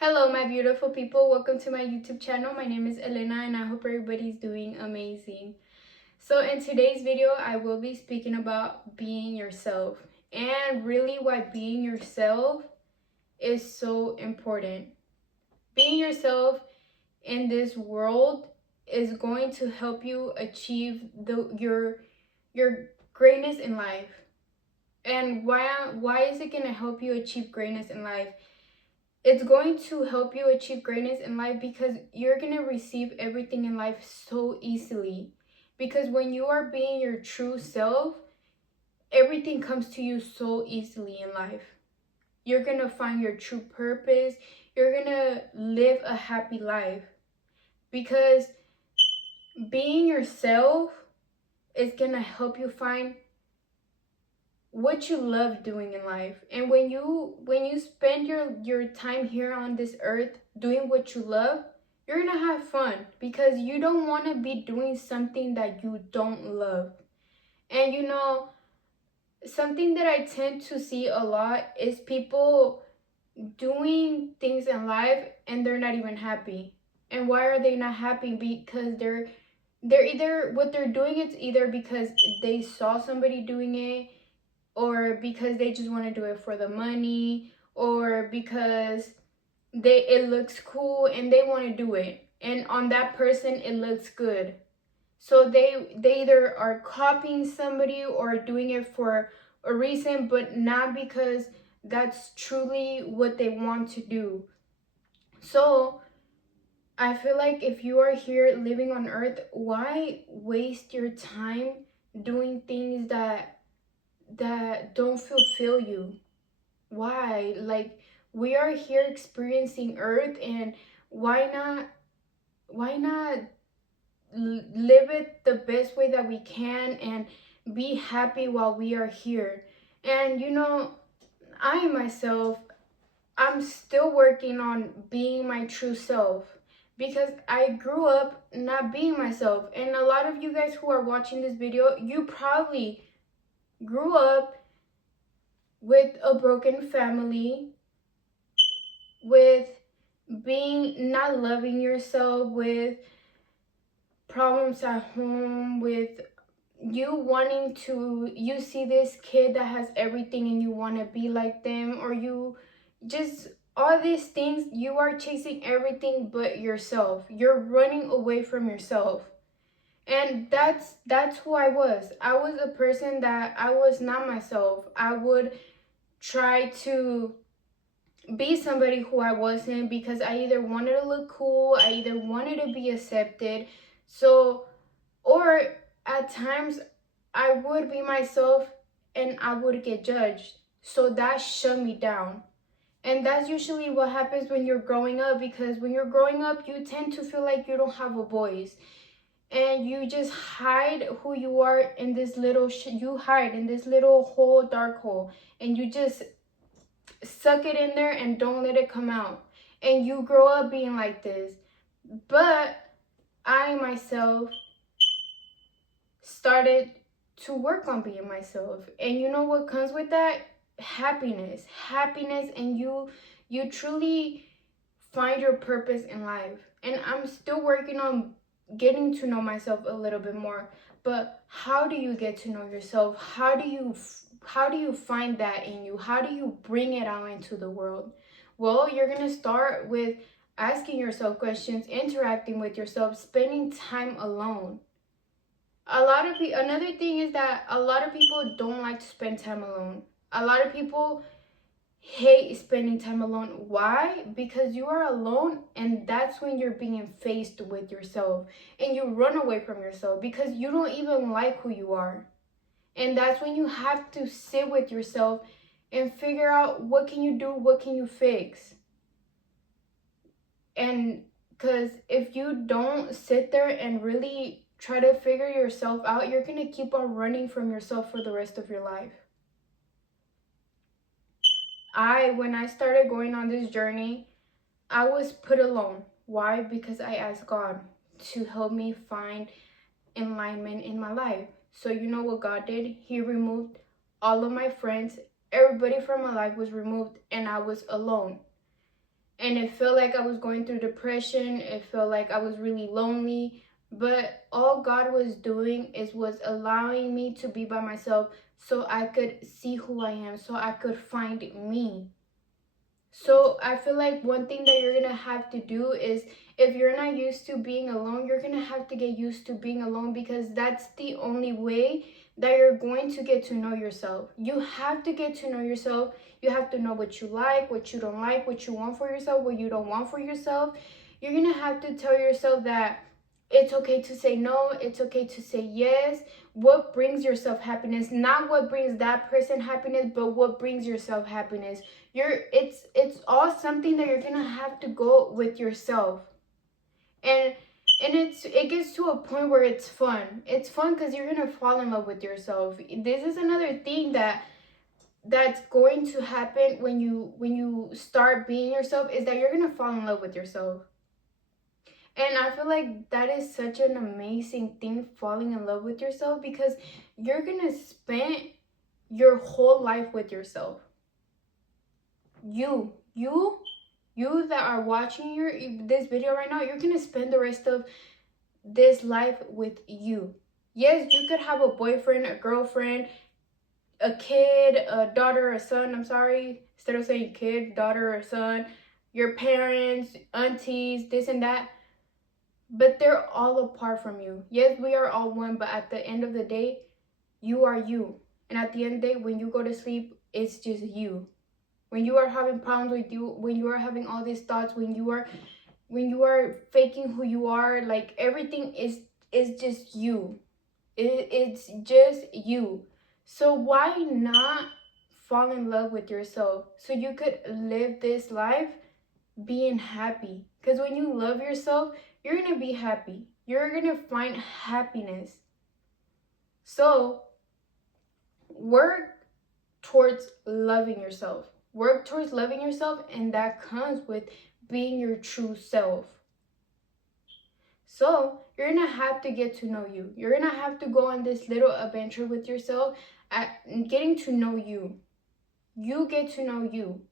Hello, my beautiful people. Welcome to my YouTube channel. My name is Elena and I hope everybody's doing amazing. So in today's video, I will be speaking about being yourself and really why being yourself is so important. Being yourself in this world is going to help you achieve your greatness in life. And why is it going to help you achieve greatness in life? It's going to help you achieve greatness in life because you're going to receive everything in life so easily. Because when you are being your true self, everything comes to you so easily in life. You're going to find your true purpose. You're going to live a happy life. Because being yourself is going to help you find what you love doing in life. And when you spend your time here on this earth doing what you love, you're gonna have fun because you don't want to be doing something that you don't love. And something that I tend to see a lot is people doing things in life and they're not even happy. And why are they not happy? Because they're either what they're doing, it's either because they saw somebody doing it, or because they just want to do it for the money, or because it looks cool and they want to do it, and on that person it looks good. So they either are copying somebody or doing it for a reason, but not because that's truly what they want to do. So I feel like if you are here living on earth, why waste your time doing things that don't fulfill you? Why? Like, we are here experiencing earth, and why not live it the best way that we can and be happy while we are here? And I myself, I'm still working on being my true self because I grew up not being myself. And a lot of you guys who are watching this video, you probably grew up with a broken family, with being not loving yourself, with problems at home, with you see this kid that has everything and you want to be like them, or you just all these things. You are chasing everything but yourself. You're running away from yourself. And that's who I was. I was a person that I was not myself. I would try to be somebody who I wasn't because I either wanted to look cool, I either wanted to be accepted. So, or at times I would be myself and I would get judged. So that shut me down. And that's usually what happens when you're growing up, because when you're growing up, you tend to feel like you don't have a voice. And you just hide who you are in this little you hide in this little hole, dark hole, and you just suck it in there and don't let it come out. And you grow up being like this. But I myself started to work on being myself. And you know what comes with that? Happiness. Happiness, and you truly find your purpose in life. And I'm still working on getting to know myself a little bit more. But how do you get to know yourself? How do you find that in you? How do you bring it out into the world? Well, you're going to start with asking yourself questions, interacting with yourself, spending time alone. Another thing is that a lot of people don't like to spend time alone. A lot of people hate spending time alone. Why? Because you are alone, and that's when you're being faced with yourself, and you run away from yourself because you don't even like who you are. And that's when you have to sit with yourself and figure out what can you do, what can you fix. And because if you don't sit there and really try to figure yourself out, you're going to keep on running from yourself for the rest of your life. When I started going on this journey, I was put alone. Why? Because I asked God to help me find alignment in my life. So you know what God did? He removed all of my friends. Everybody from my life was removed, and I was alone. and it felt like I was going through depression. It felt like I was really lonely. But all God was doing was allowing me to be by myself so I could see who I am, so I could find me. So I feel like one thing that you're gonna have to do is, if you're not used to being alone, you're gonna have to get used to being alone, because that's the only way that you're going to get to know yourself. You have to get to know yourself. You have to know what you like, what you don't like, what you want for yourself, what you don't want for yourself. You're gonna have to tell yourself that it's okay to say no, it's okay to say yes. What brings yourself happiness, not what brings that person happiness, but what brings yourself happiness. It's all something that you're gonna have to go with yourself. And it gets to a point where it's fun. It's fun because you're gonna fall in love with yourself. This is another thing that's going to happen when you start being yourself, is that you're gonna fall in love with yourself. And I feel like that is such an amazing thing, falling in love with yourself, because you're gonna spend your whole life with yourself. You that are watching this video right now, you're gonna spend the rest of this life with you. Yes, you could have a boyfriend, a girlfriend, a kid, a daughter, a son. I'm sorry, instead of saying kid, daughter, or son, your parents, aunties, this and that. But they're all apart from you. Yes, we are all one, but at the end of the day, you are you. And at the end of the day, when you go to sleep, it's just you. When you are having problems with you, when you are having all these thoughts, when you are faking who you are, like everything is just you. It's just you. So why not fall in love with yourself so you could live this life being happy? Because when you love yourself, you're gonna be happy. You're gonna find happiness. So work towards loving yourself. Work towards loving yourself, and that comes with being your true self. So you're gonna have to get to know you. You're gonna have to go on this little adventure with yourself at getting to know you. You get to know you.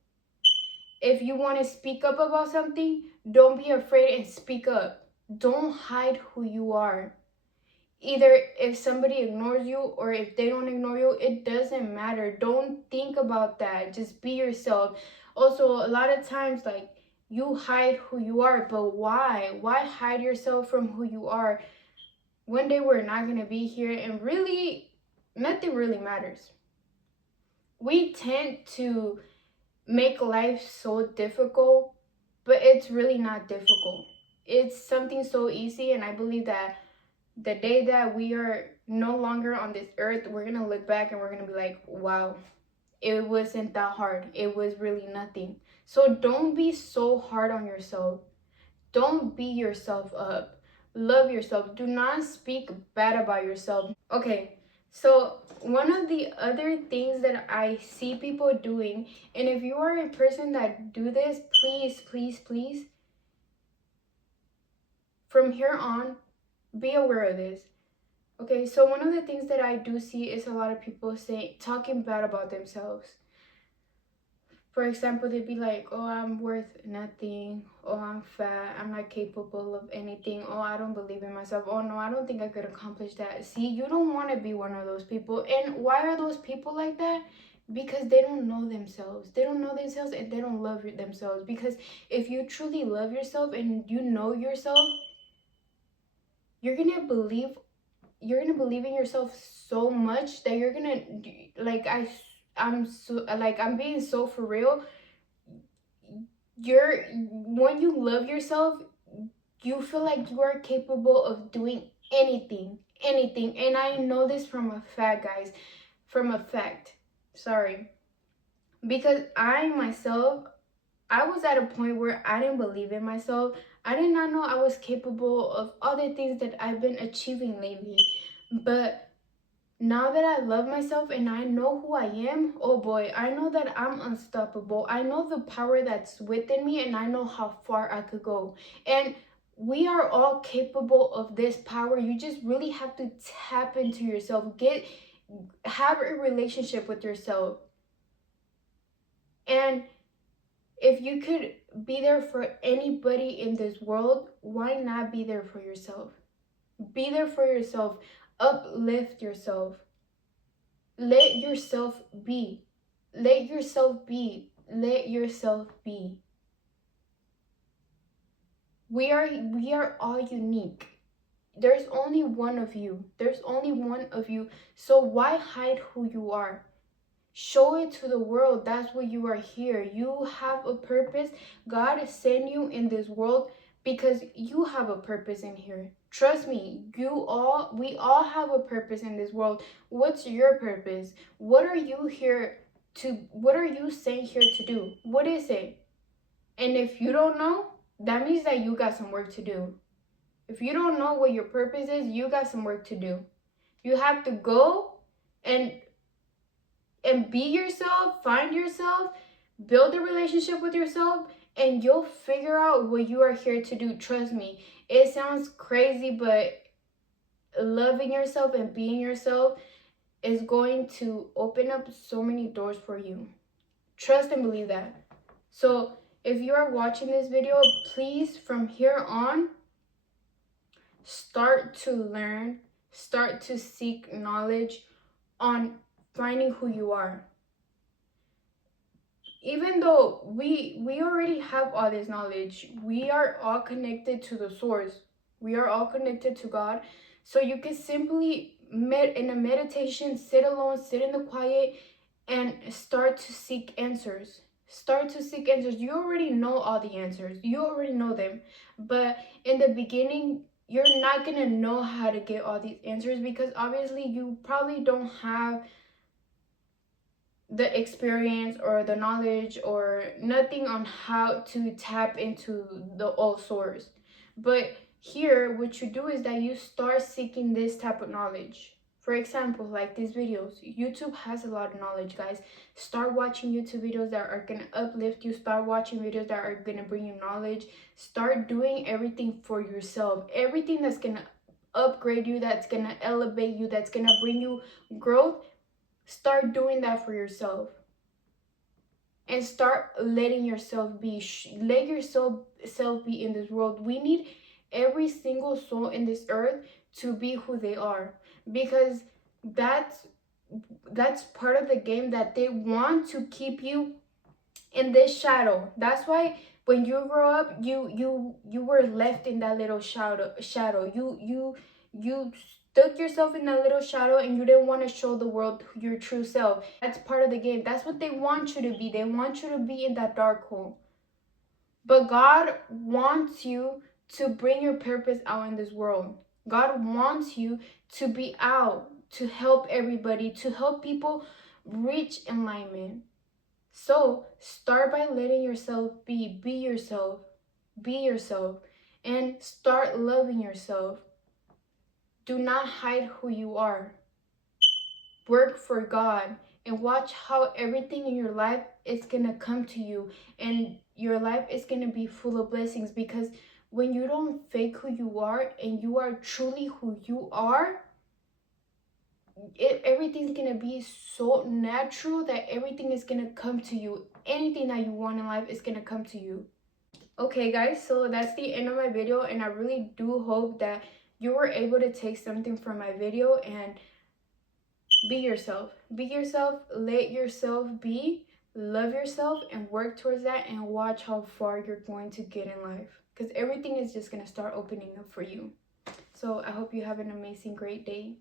If you want to speak up about something, don't be afraid and speak up. Don't hide who you are. Either if somebody ignores you or if they don't ignore you, it doesn't matter. Don't think about that. Just be yourself. Also, a lot of times, like, you hide who you are, but why? Why hide yourself from who you are? One day we're not going to be here, and really, nothing really matters. We tend to make life so difficult, but it's really not difficult. It's something so easy, and I believe that the day that we are no longer on this earth, we're gonna look back and we're gonna be like, wow, it wasn't that hard. It was really nothing. So don't be so hard on yourself. Don't beat yourself up. Love yourself. Do not speak bad about yourself. Okay, so one of the other things that I see people doing, and if you are a person that do this, please, please, please, from here on, be aware of this. Okay, so one of the things that I do see is a lot of people talking bad about themselves. For example, they'd be like, oh, I'm worth nothing. Oh, I'm fat. I'm not capable of anything. Oh, I don't believe in myself. Oh, no, I don't think I could accomplish that. See, you don't want to be one of those people. And why are those people like that? Because they don't know themselves. They don't know themselves, and they don't love themselves. Because if you truly love yourself and you know yourself, you're going to believe in yourself so much that you're gonna, like, I'm being so for real. When you love yourself, you feel like you are capable of doing anything. And I know this from a fact, guys, from a fact. Sorry. Because I myself, I was at a point where I didn't believe in myself. I did not know I was capable of other things that I've been achieving lately. But now that I love myself and I know who I am, oh boy, I know that I'm unstoppable. I know the power that's within me, and I know how far I could go. And we are all capable of this power. You just really have to tap into yourself. Have a relationship with yourself. And if you could be there for anybody in this world, why not be there for yourself? Be there for yourself. Uplift yourself. Let yourself be. Let yourself be. Let yourself be. We are all unique. There's only one of you. There's only one of you. So why hide who you are? Show it to the world. That's why you are here. You have a purpose. God sent you in this world because you have a purpose in here. Trust me, we all have a purpose in this world. What's your purpose? What are you sent here to do? What is it? And if you don't know, that means that you got some work to do. If you don't know what your purpose is, you got some work to do. You have to go and be yourself, find yourself, build a relationship with yourself, and you'll figure out what you are here to do. Trust me, it sounds crazy, but loving yourself and being yourself is going to open up so many doors for you. Trust and believe that. So if you are watching this video, please from here on, start to learn, start to seek knowledge on finding who you are. Even though we already have all this knowledge, we are all connected to the source. We are all connected to God. So you can simply in a meditation, sit alone, sit in the quiet, and start to seek answers. Start to seek answers. You already know all the answers. You already know them. But in the beginning, you're not going to know how to get all these answers because obviously you probably don't have the experience or the knowledge or nothing on how to tap into the all source. But here, what you do is that you start seeking this type of knowledge. For example, like these videos, YouTube has a lot of knowledge, guys. Start watching YouTube videos that are going to uplift you. Start watching videos that are going to bring you knowledge. Start doing everything for yourself. Everything that's going to upgrade you, that's going to elevate you, that's going to bring you growth. Start doing that for yourself. And start letting yourself be. Let yourself be in this world. We need every single soul in this earth to be who they are. Because that's part of the game, that they want to keep you in this shadow. That's why when you grow up, you were left in that little shadow. You stuck yourself in that little shadow and you didn't want to show the world your true self. That's part of the game. That's what they want you to be. They want you to be in that dark hole. But God wants you to bring your purpose out in this world. God wants you to be out, to help everybody, to help people reach enlightenment. So start by letting yourself be yourself, and start loving yourself. Do not hide who you are. Work for God and watch how everything in your life is gonna come to you, and your life is gonna be full of blessings. Because when you don't fake who you are and you are truly who you are, everything's gonna be so natural that everything is gonna come to you. Anything that you want in life is gonna come to you. Okay guys, so that's the end of my video, and I really do hope that you were able to take something from my video and be yourself. Be yourself, let yourself be, love yourself, and work towards that, and watch how far you're going to get in life, because everything is just gonna start opening up for you. So I hope you have an amazing, great day.